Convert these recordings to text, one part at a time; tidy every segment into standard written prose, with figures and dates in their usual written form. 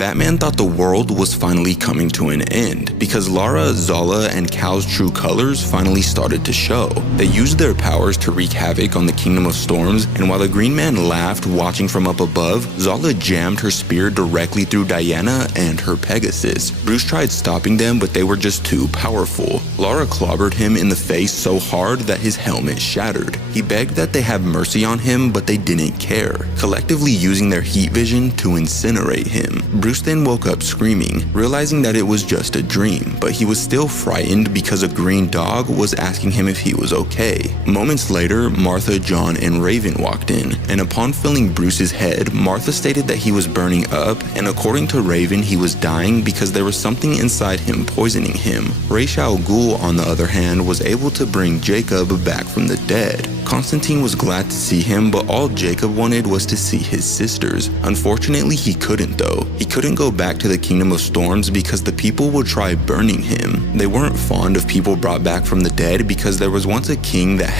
Batman thought the world was finally coming to an end because Lara, Zala, and Cal's true colors finally started to show. They used their powers to wreak havoc on the Kingdom of Storms, and while the Green Man laughed watching from up above, Zala jammed her spear directly through Diana and her Pegasus. Bruce tried stopping them, but they were just too powerful. Lara clobbered him in the face so hard that his helmet shattered. He begged that they have mercy on him, but they didn't care, collectively using their heat vision to incinerate him. Bruce then woke up screaming, realizing that it was just a dream, but he was still frightened because a green dog was asking him if he was okay. Moments later, Martha, John, and Raven walked in, and upon filling Bruce's head, Martha stated that he was burning up, and according to Raven, he was dying because there was something inside him poisoning him. Ra's al Ghul, on the other hand, was able to bring Jacob back from the dead. Constantine was glad to see him, but all Jacob wanted was to see his sisters. Unfortunately, he couldn't though. He couldn't go back to the Kingdom of Storms because the people would try burning him. They weren't fond of people brought back from the dead because there was once a king that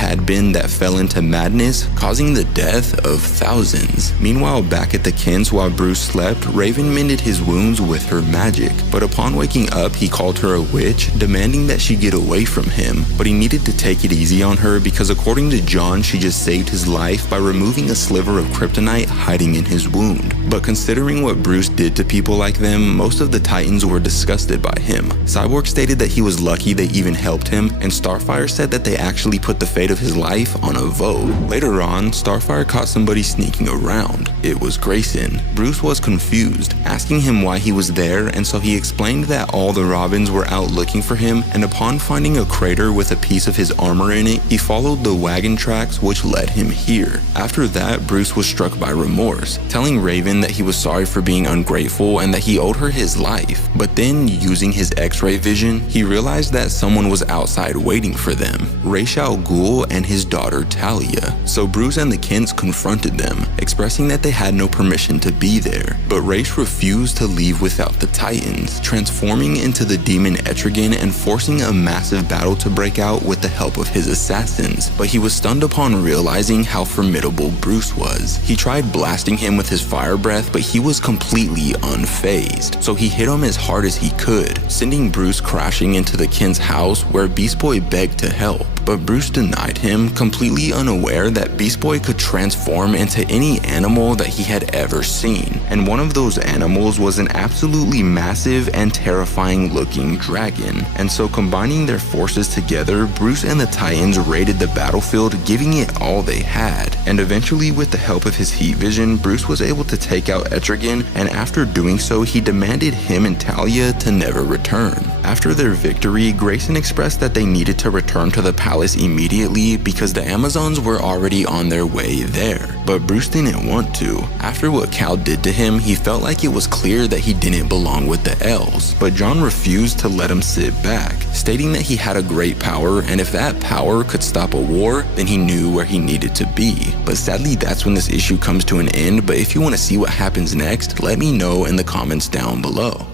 fell into madness, causing the death of thousands. Meanwhile, back at the Kents while Bruce slept, Raven mended his wounds with her magic. But upon waking up, he called her a witch, demanding that she get away from him. But he needed to take it easy on her because according to John, she just saved his life by removing a sliver of kryptonite hiding in his wound. But considering what Bruce did to people like them, most of the Titans were disgusted by him. Cyborg stated that he was lucky they even helped him, and Starfire said that they actually put the fate of his life on a vote. Later on, Starfire caught somebody sneaking around. It was Grayson. Bruce was confused, asking him why he was there, and so he explained that all the Robins were out looking for him, and upon finding a crater with a piece of his armor in it, he followed the wagon tracks which led him here. After that, Bruce was struck by remorse, telling Raven that he was sorry for being ungrateful and that he owed her his life. But then, using his X-ray vision, he realized that someone was outside waiting for them, Ra's al Ghul and his daughter Talia. So Bruce and the Kents confronted them, expressing that they had no permission to be there. But Ra's refused to leave without the Titans, transforming into the demon Etrigan and forcing a massive battle to break out with the help of his assassins. But he was stunned upon realizing how formidable Bruce was. He tried blasting him with his fire breath, but he was completely unfazed. So he hit him as hard as he could, sending Bruce crashing into the Kent's house where Beast Boy begged to help. But Bruce denied him, completely unaware that Beast Boy could transform into any animal that he had ever seen. And one of those animals was an absolutely massive and terrifying looking dragon. And so combining their forces together, Bruce and the Titans raided the battlefield, giving it all they had. And eventually, with the help of his heat vision, Bruce was able to take out Etrigan, and after doing so, he demanded him and Talia to never return. After their victory, Grayson expressed that they needed to return to the palace immediately because the Amazons were already on their way there. But Bruce didn't want to. After what Cal did to him, he felt like it was clear that he didn't belong with the elves. But John refused to let him sit back, stating that he had a great power, and if that power could stop a war, then he knew where he needed to be. But sadly, that's when this issue comes to an end. But if you want to see what happens next, let me know in the comments down below.